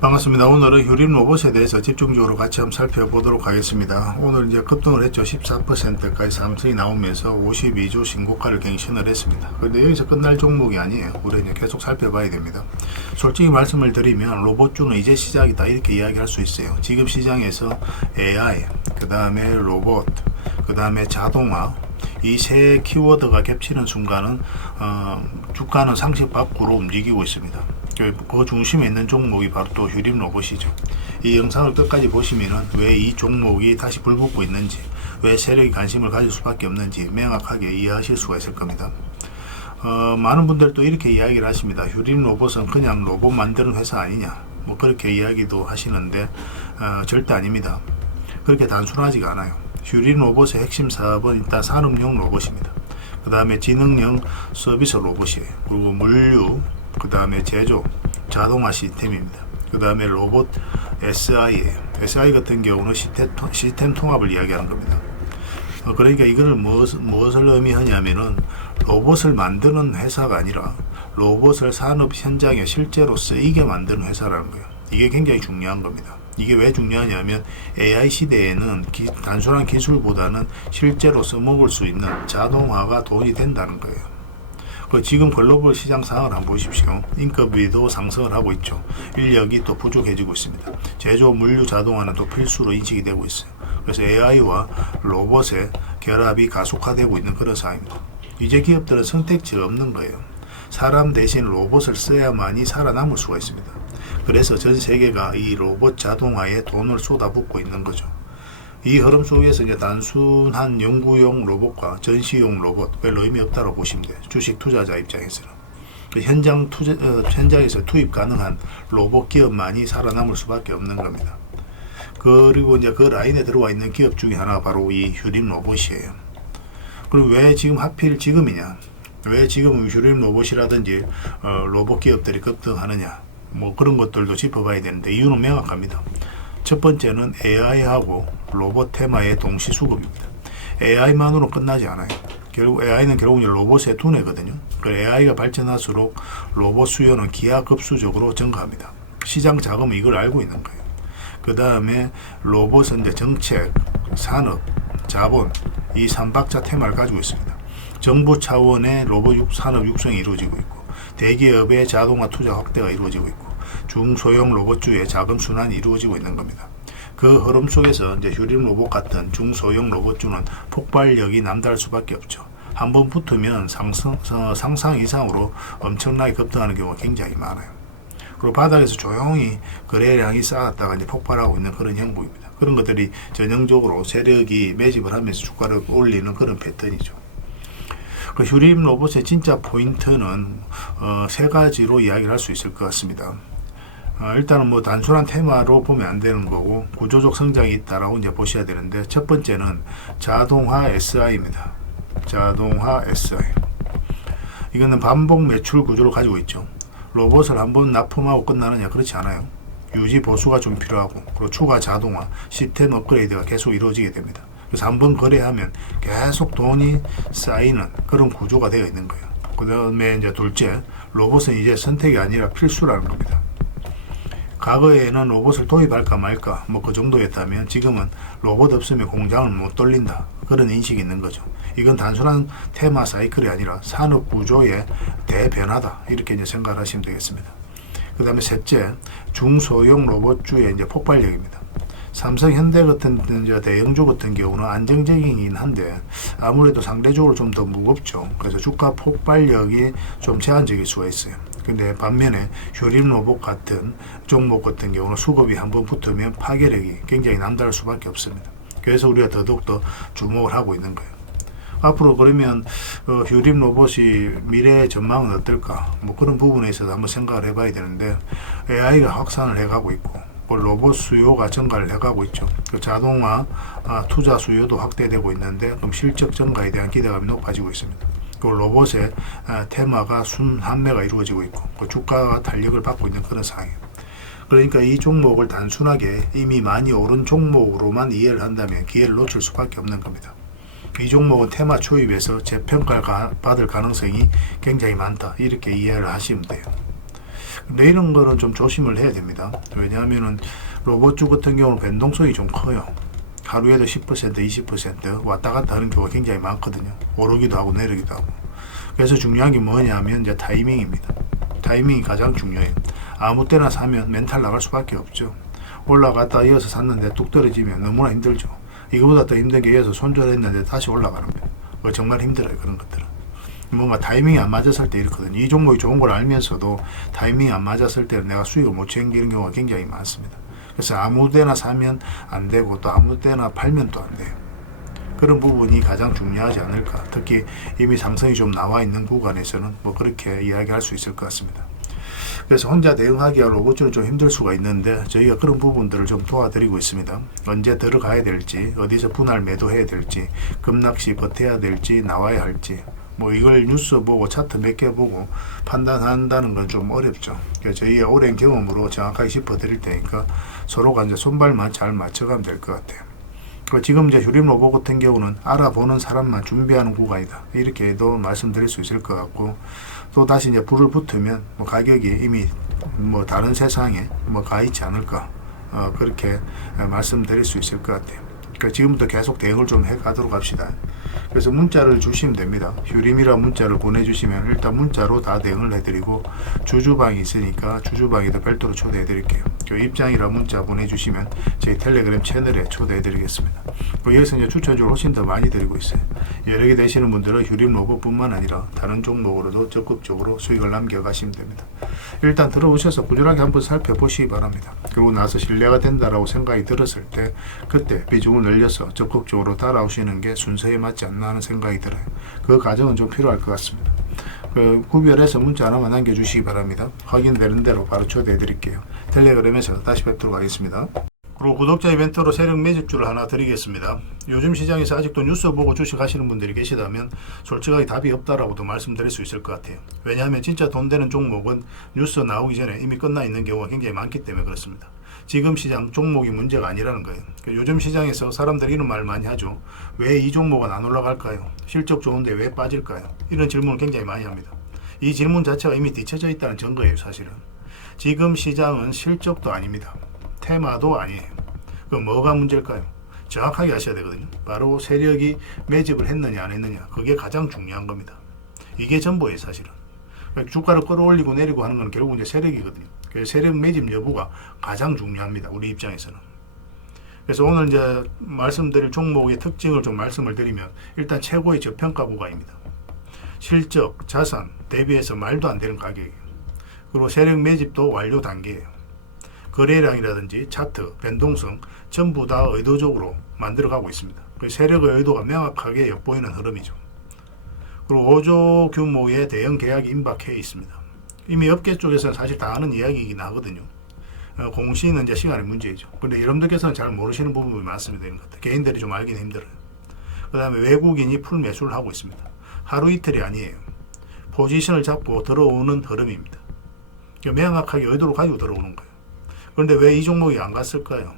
반갑습니다. 오늘은 휴림 로봇에 대해서 집중적으로 같이 한번 살펴보도록 하겠습니다. 오늘 이제 급등을 했죠. 14%까지 상승이 나오면서 52주 신고가를 갱신을 했습니다. 그런데 여기서 끝날 종목이 아니에요. 우리 이제 계속 살펴봐야 됩니다. 솔직히 말씀을 드리면 로봇주는 이제 시작이다 이렇게 이야기할 수 있어요. 지금 시장에서 AI, 그 다음에 로봇, 그 다음에 자동화, 이 세 키워드가 겹치는 순간은 주가는 상식 밖으로 움직이고 있습니다. 그 중심에 있는 종목이 바로 또 휴림 로봇이죠. 이 영상을 끝까지 보시면은 왜 이 종목이 다시 불붙고 있는지, 왜 세력이 관심을 가질 수밖에 없는지 명확하게 이해하실 수가 있을 겁니다. 많은 분들도 이렇게 이야기를 하십니다. 휴림 로봇은 그냥 로봇 만드는 회사 아니냐, 뭐 그렇게 이야기도 하시는데 절대 아닙니다. 그렇게 단순하지가 않아요. 휴림 로봇의 핵심 사업은 일단 산업용 로봇입니다. 그 다음에 지능형 서비스 로봇이에요. 그리고 물류, 그 다음에 제조, 자동화 시스템입니다. 그 다음에 로봇 SI예요. SI 같은 경우는 시스템 통합을 이야기하는 겁니다. 그러니까 이거를 무엇을 의미하냐면은 로봇을 만드는 회사가 아니라 로봇을 산업 현장에 실제로 쓰이게 만드는 회사라는 거예요. 이게 굉장히 중요한 겁니다. 이게 왜 중요하냐면 AI 시대에는 단순한 기술보다는 실제로 써먹을 수 있는 자동화가 돈이 된다는 거예요. 지금 글로벌 시장 상황을 한번 보십시오. 인건비도 상승을 하고 있죠. 인력이 또 부족해지고 있습니다. 제조, 물류, 자동화는 또 필수로 인식이 되고 있어요. 그래서 AI와 로봇의 결합이 가속화되고 있는 그런 상황입니다. 이제 기업들은 선택지가 없는 거예요. 사람 대신 로봇을 써야만이 살아남을 수가 있습니다. 그래서 전 세계가 이 로봇 자동화에 돈을 쏟아붓고 있는 거죠. 이 흐름 속에서 이제 단순한 연구용 로봇과 전시용 로봇 별로 의미 없다고 보시면 돼요. 주식 투자자 입장에서는. 현장에서 투입 가능한 로봇 기업만이 살아남을 수밖에 없는 겁니다. 그리고 이제 그 라인에 들어와 있는 기업 중에 하나가 바로 이 휴림 로봇이에요. 그리고 왜 지금 하필 지금이냐? 왜 지금 휴림 로봇이라든지 로봇 기업들이 급등하느냐? 뭐 그런 것들도 짚어봐야 되는데 이유는 명확합니다. 첫 번째는 AI하고 로봇 테마의 동시 수급입니다. AI만으로 끝나지 않아요. 결국 AI는 결국 로봇의 두뇌거든요. AI가 발전할수록 로봇 수요는 기하급수적으로 증가합니다. 시장 자금은 이걸 알고 있는 거예요. 그 다음에 로봇은 이제 정책, 산업, 자본 이 3박자 테마를 가지고 있습니다. 정부 차원의 로봇 산업 육성이 이루어지고 있고 대기업의 자동화 투자 확대가 이루어지고 있고 중소형 로봇주의 자금 순환이 이루어지고 있는 겁니다. 그 흐름 속에서 이제 휴림 로봇 같은 중소형 로봇주는 폭발력이 남다를 수밖에 없죠. 한번 붙으면 상상 이상으로 엄청나게 급등하는 경우가 굉장히 많아요. 그리고 바닥에서 조용히 거래량이 쌓았다가 이제 폭발하고 있는 그런 형국입니다. 그런 것들이 전형적으로 세력이 매집을 하면서 주가를 올리는 그런 패턴이죠. 그 휴림 로봇의 진짜 포인트는 세 가지로 이야기를 할 수 있을 것 같습니다. 일단은 뭐 단순한 테마로 보면 안 되는 거고 구조적 성장이 있다라고 이제 보셔야 되는데 첫 번째는 자동화 SI입니다. 자동화 SI. 이거는 반복 매출 구조를 가지고 있죠. 로봇을 한번 납품하고 끝나느냐? 그렇지 않아요. 유지 보수가 좀 필요하고 그리고 추가 자동화, 시스템 업그레이드가 계속 이루어지게 됩니다. 그래서 한번 거래하면 계속 돈이 쌓이는 그런 구조가 되어 있는 거예요. 그 다음에 이제 둘째, 로봇은 이제 선택이 아니라 필수라는 겁니다. 과거에는 로봇을 도입할까 말까 뭐 그 정도였다면 지금은 로봇 없으면 공장을 못 돌린다 그런 인식이 있는 거죠. 이건 단순한 테마 사이클이 아니라 산업 구조의 대변화다 이렇게 이제 생각을 하시면 되겠습니다. 그 다음에 셋째, 중소형 로봇주의 이제 폭발력입니다. 삼성, 현대 같은 이제 대형주 같은 경우는 안정적이긴 한데 아무래도 상대적으로 좀 더 무겁죠. 그래서 주가 폭발력이 좀 제한적일 수가 있어요. 근데 반면에 휴림 로봇 같은 종목 같은 경우는 수급이 한번 붙으면 파괴력이 굉장히 남다를 수밖에 없습니다. 그래서 우리가 더더욱더 주목을 하고 있는 거예요. 앞으로 그러면 휴림 로봇이 미래의 전망은 어떨까? 뭐 그런 부분에 있어서 한번 생각을 해봐야 되는데 AI가 확산을 해가고 있고 로봇 수요가 증가를 해가고 있죠. 자동화 투자 수요도 확대되고 있는데 그럼 실적 증가에 대한 기대감이 높아지고 있습니다. 그 로봇의 테마가 순환매가 이루어지고 있고 그 주가가 탄력을 받고 있는 그런 상황이에요. 그러니까 이 종목을 단순하게 이미 많이 오른 종목으로만 이해를 한다면 기회를 놓칠 수밖에 없는 겁니다. 이 종목은 테마 초입에서 재평가를 받을 가능성이 굉장히 많다 이렇게 이해를 하시면 돼요. 근데 이런 거는 좀 조심을 해야 됩니다. 왜냐하면은 로봇주 같은 경우는 변동성이 좀 커요. 하루에도 10%, 20% 왔다 갔다 하는 경우가 굉장히 많거든요. 오르기도 하고 내리기도 하고. 그래서 중요한 게 뭐냐면 이제 타이밍입니다. 타이밍이 가장 중요해요. 아무 때나 사면 멘탈 나갈 수밖에 없죠. 올라갔다 이어서 샀는데 뚝 떨어지면 너무나 힘들죠. 이거보다 더 힘든 게 이어서 손절했는데 다시 올라가는 거예요. 정말 힘들어요. 그런 것들은. 뭔가 타이밍이 안 맞았을 때 이렇거든요. 이 종목이 좋은 걸 알면서도 타이밍이 안 맞았을 때는 내가 수익을 못 챙기는 경우가 굉장히 많습니다. 그래서 아무 데나 사면 안 되고 또 아무 데나 팔면 또 안 돼요. 그런 부분이 가장 중요하지 않을까. 특히 이미 상승이 좀 나와 있는 구간에서는 뭐 그렇게 이야기할 수 있을 것 같습니다. 그래서 혼자 대응하기가 로봇주는 좀 힘들 수가 있는데 저희가 그런 부분들을 좀 도와드리고 있습니다. 언제 들어가야 될지, 어디서 분할 매도해야 될지, 급락시 버텨야 될지, 나와야 할지, 뭐 이걸 뉴스 보고 차트 몇 개 보고 판단한다는 건 좀 어렵죠. 그래서 저희가 오랜 경험으로 정확하게 짚어드릴 테니까 서로가 이제 손발만 잘 맞춰가면 될 것 같아요. 지금 이제 휴림 로봇 같은 경우는 알아보는 사람만 준비하는 구간이다. 이렇게도 말씀드릴 수 있을 것 같고, 또 다시 이제 불을 붙으면 뭐 가격이 이미 뭐 다른 세상에 뭐 가 있지 않을까. 그렇게 말씀드릴 수 있을 것 같아요. 그러니까 지금부터 계속 대응을 좀 해 가도록 합시다. 그래서 문자를 주시면 됩니다. 휴림이라는 문자를 보내주시면 일단 문자로 다 대응을 해드리고, 주주방이 있으니까 주주방에도 별도로 초대해드릴게요. 입장이라 문자 보내주시면 저희 텔레그램 채널에 초대해드리겠습니다. 여기서 이제 추천주를 훨씬 더 많이 드리고 있어요. 여러 개 되시는 분들은 휴림 로봇뿐만 아니라 다른 종목으로도 적극적으로 수익을 남겨가시면 됩니다. 일단 들어오셔서 꾸준하게 한번 살펴보시기 바랍니다. 그리고 나서 신뢰가 된다라고 생각이 들었을 때 그때 비중을 늘려서 적극적으로 따라오시는 게 순서에 맞지 않나 하는 생각이 들어요. 그 과정은 좀 필요할 것 같습니다. 구별해서 문자 하나만 남겨주시기 바랍니다. 확인되는 대로 바로 초대해 드릴게요. 텔레그램에서 다시 뵙도록 하겠습니다. 그리고 구독자 이벤트로 세력 매집주를 하나 드리겠습니다. 요즘 시장에서 아직도 뉴스 보고 주식하시는 분들이 계시다면 솔직하게 답이 없다라고도 말씀드릴 수 있을 것 같아요. 왜냐하면 진짜 돈 되는 종목은 뉴스 나오기 전에 이미 끝나 있는 경우가 굉장히 많기 때문에 그렇습니다. 지금 시장 종목이 문제가 아니라는 거예요. 요즘 시장에서 사람들이 이런 말 많이 하죠. 왜 이 종목은 안 올라갈까요? 실적 좋은데 왜 빠질까요? 이런 질문을 굉장히 많이 합니다. 이 질문 자체가 이미 뒤쳐져 있다는 증거예요. 사실은 지금 시장은 실적도 아닙니다. 테마도 아니에요. 그럼 뭐가 문제일까요? 정확하게 아셔야 되거든요. 바로 세력이 매집을 했느냐 안 했느냐, 그게 가장 중요한 겁니다. 이게 전부예요. 사실은 주가를 끌어올리고 내리고 하는 건 결국 이제 세력이거든요. 그래서 세력 매집 여부가 가장 중요합니다. 우리 입장에서는. 그래서 오늘 이제 말씀드릴 종목의 특징을 좀 말씀을 드리면, 일단 최고의 저평가 구간입니다. 실적, 자산 대비해서 말도 안 되는 가격이에요. 그리고 세력 매집도 완료 단계예요. 거래량이라든지 차트, 변동성 전부 다 의도적으로 만들어가고 있습니다. 세력의 의도가 명확하게 엿보이는 흐름이죠. 그리고 5조 규모의 대형 계약이 임박해 있습니다. 이미 업계 쪽에서는 사실 다 아는 이야기이긴 하거든요. 공시는 이제 시간의 문제이죠. 그런데 여러분들께서는 잘 모르시는 부분이 많습니다. 이런 것들. 개인들이 좀 알기는 힘들어요. 그 다음에 외국인이 풀 매수를 하고 있습니다. 하루 이틀이 아니에요. 포지션을 잡고 들어오는 흐름입니다. 명확하게 의도를 가지고 들어오는 거예요. 그런데 왜 이 종목이 안 갔을까요?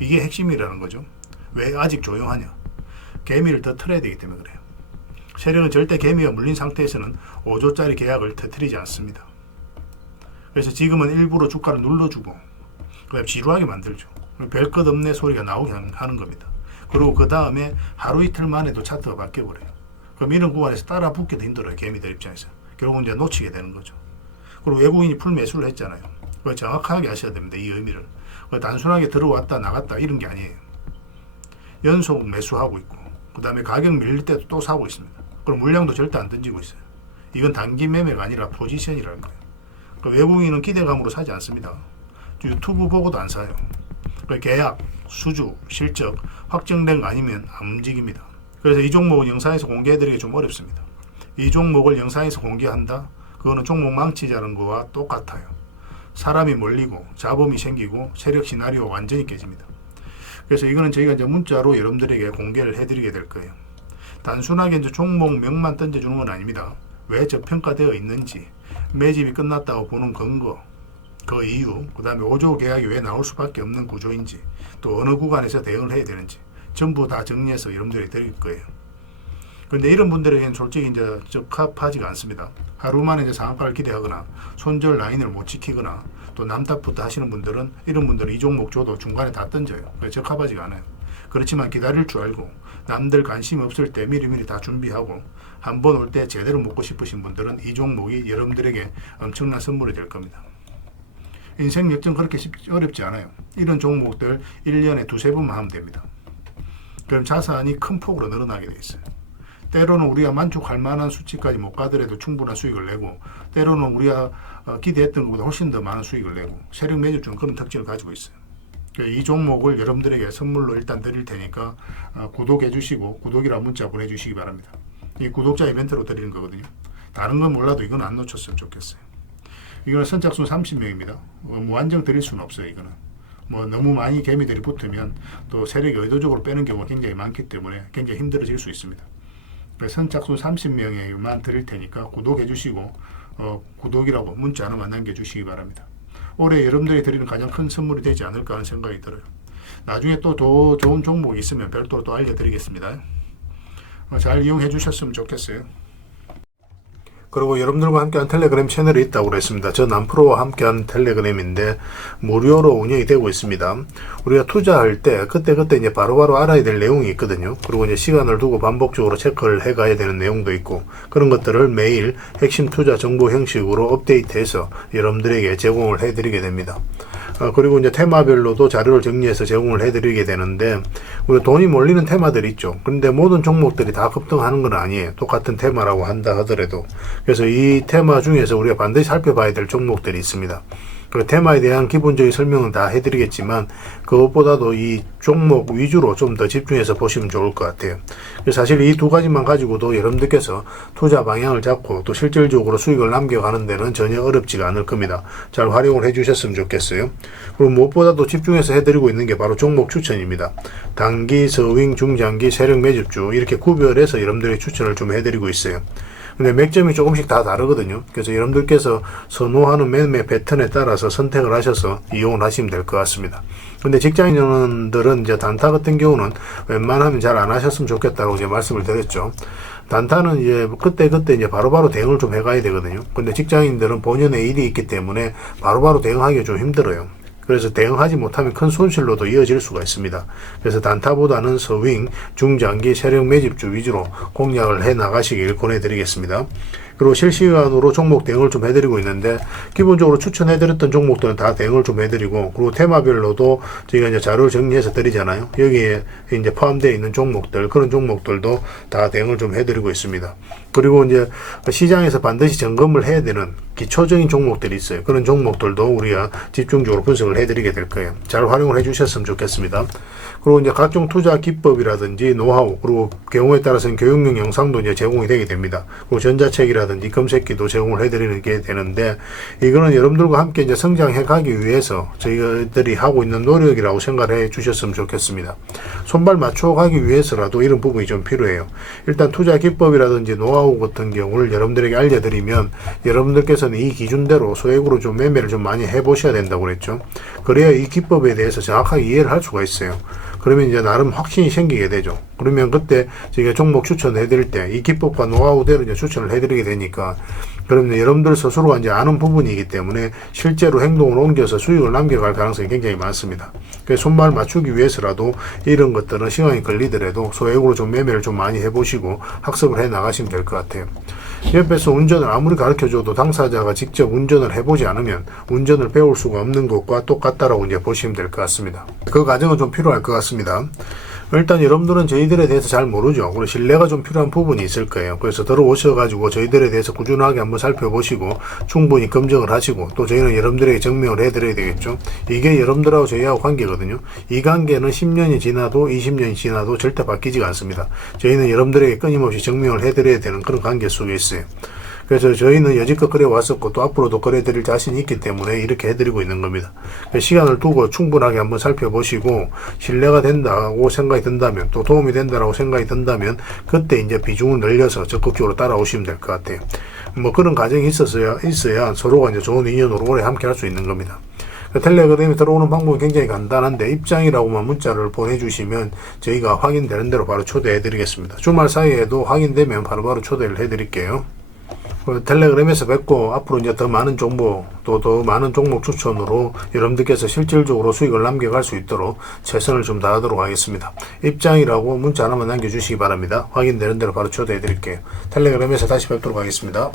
이게 핵심이라는 거죠. 왜 아직 조용하냐? 개미를 더 틀어야 되기 때문에 그래요. 세력은 절대 개미가 물린 상태에서는 5조짜리 계약을 터뜨리지 않습니다. 그래서 지금은 일부러 주가를 눌러주고 그다음 지루하게 만들죠. 별 것 없네 소리가 나오게 하는 겁니다. 그리고 그 다음에 하루 이틀 만에도 차트가 바뀌어버려요. 그럼 이런 구간에서 따라 붙기도 힘들어요. 개미들 입장에서. 결국은 이제 놓치게 되는 거죠. 그리고 외국인이 풀 매수를 했잖아요. 그걸 정확하게 아셔야 됩니다. 이 의미를. 단순하게 들어왔다 나갔다 이런 게 아니에요. 연속 매수하고 있고, 그 다음에 가격 밀릴 때도 또 사고 있습니다. 그럼 물량도 절대 안 던지고 있어요. 이건 단기 매매가 아니라 포지션이라는 거예요. 그러니까 외국인은 기대감으로 사지 않습니다. 유튜브 보고도 안 사요. 계약, 수주, 실적 확정된 거 아니면 안 움직입니다. 그래서 이 종목은 영상에서 공개해드리기 좀 어렵습니다. 이 종목을 영상에서 공개한다? 그거는 종목 망치자는 거와 똑같아요. 사람이 몰리고 잡음이 생기고 세력 시나리오가 완전히 깨집니다. 그래서 이거는 저희가 이제 문자로 여러분들에게 공개를 해드리게 될 거예요. 단순하게 이제 종목명만 던져주는 건 아닙니다. 왜 저평가되어 있는지, 매집이 끝났다고 보는 근거, 그 이유, 그 다음에 5조 계약이 왜 나올 수밖에 없는 구조인지, 또 어느 구간에서 대응을 해야 되는지 전부 다 정리해서 여러분들이 드릴 거예요. 근데 이런 분들에게는 솔직히 이제 적합하지가 않습니다. 하루 만에 이제 상한가를 기대하거나 손절 라인을 못 지키거나 또 남탓부터 하시는 분들은 이런 분들은 이 종목 줘도 중간에 다 던져요. 적합하지가 않아요. 그렇지만 기다릴 줄 알고 남들 관심 없을 때 미리미리 다 준비하고 한번 올 때 제대로 먹고 싶으신 분들은 이 종목이 여러분들에게 엄청난 선물이 될 겁니다. 인생 역전 그렇게 어렵지 않아요. 이런 종목들 1년에 두세 번만 하면 됩니다. 그럼 자산이 큰 폭으로 늘어나게 돼 있어요. 때로는 우리가 만족할 만한 수치까지 못 가더라도 충분한 수익을 내고, 때로는 우리가 기대했던 것보다 훨씬 더 많은 수익을 내고, 세력 매집주는 그런 특징을 가지고 있어요. 이 종목을 여러분들에게 선물로 일단 드릴 테니까 구독해 주시고 구독이라 문자 보내주시기 바랍니다. 이 구독자 이벤트로 드리는 거거든요. 다른 건 몰라도 이건 안 놓쳤으면 좋겠어요. 이거는 선착순 30명입니다. 무한정 드릴 수는 없어요. 이거는 너무 많이 개미들이 붙으면 또 세력이 의도적으로 빼는 경우가 굉장히 많기 때문에 굉장히 힘들어질 수 있습니다. 선착순 30명에만 드릴 테니까 구독해 주시고 구독이라고 문자 하나만 남겨주시기 바랍니다. 올해 여러분들이 드리는 가장 큰 선물이 되지 않을까 하는 생각이 들어요. 나중에 또 더 좋은 종목이 있으면 별도로 또 알려드리겠습니다. 잘 이용해 주셨으면 좋겠어요. 그리고 여러분들과 함께한 텔레그램 채널이 있다고 그랬습니다. 저 남프로와 함께한 텔레그램인데 무료로 운영이 되고 있습니다. 우리가 투자할 때 그때 이제 바로바로 알아야 될 내용이 있거든요. 그리고 이제 시간을 두고 반복적으로 체크를 해가야 되는 내용도 있고, 그런 것들을 매일 핵심 투자 정보 형식으로 업데이트해서 여러분들에게 제공을 해드리게 됩니다. 그리고 이제 테마별로도 자료를 정리해서 제공을 해드리게 되는데, 우리 돈이 몰리는 테마들이 있죠. 그런데 모든 종목들이 다 급등하는 건 아니에요. 똑같은 테마라고 한다 하더라도. 그래서 이 테마 중에서 우리가 반드시 살펴봐야 될 종목들이 있습니다. 그 테마에 대한 기본적인 설명은 다 해드리겠지만 그것보다도 이 종목 위주로 좀 더 집중해서 보시면 좋을 것 같아요. 사실 이 두 가지만 가지고도 여러분들께서 투자 방향을 잡고 또 실질적으로 수익을 남겨가는 데는 전혀 어렵지가 않을 겁니다. 잘 활용을 해주셨으면 좋겠어요. 그리고 무엇보다도 집중해서 해드리고 있는 게 바로 종목 추천입니다. 단기, 서윙, 중장기, 세력 매집주 이렇게 구별해서 여러분들의 추천을 좀 해드리고 있어요. 근데 맥점이 조금씩 다 다르거든요. 그래서 여러분들께서 선호하는 매매 패턴에 따라서 선택을 하셔서 이용을 하시면 될 것 같습니다. 근데 직장인들은 이제 단타 같은 경우는 웬만하면 잘 안 하셨으면 좋겠다고 이제 말씀을 드렸죠. 단타는 이제 그때 이제 바로바로 대응을 좀 해가야 되거든요. 근데 직장인들은 본연의 일이 있기 때문에 바로바로 대응하기가 좀 힘들어요. 그래서 대응하지 못하면 큰 손실로도 이어질 수가 있습니다. 그래서 단타보다는 서윙, 중장기, 세력 매집주 위주로 공략을 해 나가시길 권해드리겠습니다. 그리고 실시간으로 종목 대응을 좀 해드리고 있는데, 기본적으로 추천해드렸던 종목들은 다 대응을 좀 해드리고, 그리고 테마별로도 저희가 이제 자료를 정리해서 드리잖아요. 여기에 이제 포함되어 있는 종목들, 그런 종목들도 다 대응을 좀 해드리고 있습니다. 그리고 이제 시장에서 반드시 점검을 해야 되는 기초적인 종목들이 있어요. 그런 종목들도 우리가 집중적으로 분석을 해드리게 될 거예요. 잘 활용을 해주셨으면 좋겠습니다. 그리고 이제 각종 투자 기법이라든지 노하우, 그리고 경우에 따라서는 교육용 영상도 이제 제공이 되게 됩니다. 그리고 전자책이라든지 검색기도 제공을 해드리는 게 되는데, 이거는 여러분들과 함께 이제 성장해 가기 위해서 저희들이 하고 있는 노력이라고 생각을 해 주셨으면 좋겠습니다. 손발 맞춰 가기 위해서라도 이런 부분이 좀 필요해요. 일단 투자 기법이라든지 노하우 같은 경우를 여러분들에게 알려드리면 여러분들께서는 이 기준대로 소액으로 좀 매매를 좀 많이 해보셔야 된다고 그랬죠. 그래야 이 기법에 대해서 정확하게 이해를 할 수가 있어요. 그러면 이제 나름 확신이 생기게 되죠. 그러면 그때 저희가 종목 추천해 드릴 때 이 기법과 노하우대로 이제 추천을 해 드리게 되니까, 그러면 여러분들 스스로가 이제 아는 부분이기 때문에 실제로 행동을 옮겨서 수익을 남겨갈 가능성이 굉장히 많습니다. 그래서 손발 맞추기 위해서라도 이런 것들은 시간이 걸리더라도 소액으로 좀 매매를 좀 많이 해보시고 학습을 해 나가시면 될 것 같아요. 옆에서 운전을 아무리 가르쳐줘도 당사자가 직접 운전을 해보지 않으면 운전을 배울 수가 없는 것과 똑같다라고 이제 보시면 될 것 같습니다. 그 과정은 좀 필요할 것 같습니다. 일단 여러분들은 저희들에 대해서 잘 모르죠. 그리고 신뢰가 좀 필요한 부분이 있을 거예요. 그래서 들어오셔가지고 저희들에 대해서 꾸준하게 한번 살펴보시고 충분히 검증을 하시고, 또 저희는 여러분들에게 증명을 해드려야 되겠죠. 이게 여러분들하고 저희하고 관계거든요. 이 관계는 10년이 지나도 20년이 지나도 절대 바뀌지가 않습니다. 저희는 여러분들에게 끊임없이 증명을 해드려야 되는 그런 관계 속에 있어요. 그래서 저희는 여지껏 그래왔었고 또 앞으로도 그래드릴 자신이 있기 때문에 이렇게 해드리고 있는 겁니다. 시간을 두고 충분하게 한번 살펴보시고 신뢰가 된다고 생각이 든다면, 또 도움이 된다고 생각이 든다면 그때 이제 비중을 늘려서 적극적으로 따라오시면 될 것 같아요. 그런 과정이 있어야 서로가 이제 좋은 인연으로 오래 함께 할 수 있는 겁니다. 텔레그램에 들어오는 방법은 굉장히 간단한데 입장이라고만 문자를 보내주시면 저희가 확인되는 대로 바로 초대해 드리겠습니다. 주말 사이에도 확인되면 바로바로 초대를 해 드릴게요. 텔레그램에서 뵙고 앞으로 이제 더 많은 정보 또 더 많은 종목 추천으로 여러분들께서 실질적으로 수익을 남겨갈 수 있도록 최선을 좀 다하도록 하겠습니다. 입장이라고 문자 하나만 남겨주시기 바랍니다. 확인되는 대로 바로 초대해 드릴게요. 텔레그램에서 다시 뵙도록 하겠습니다.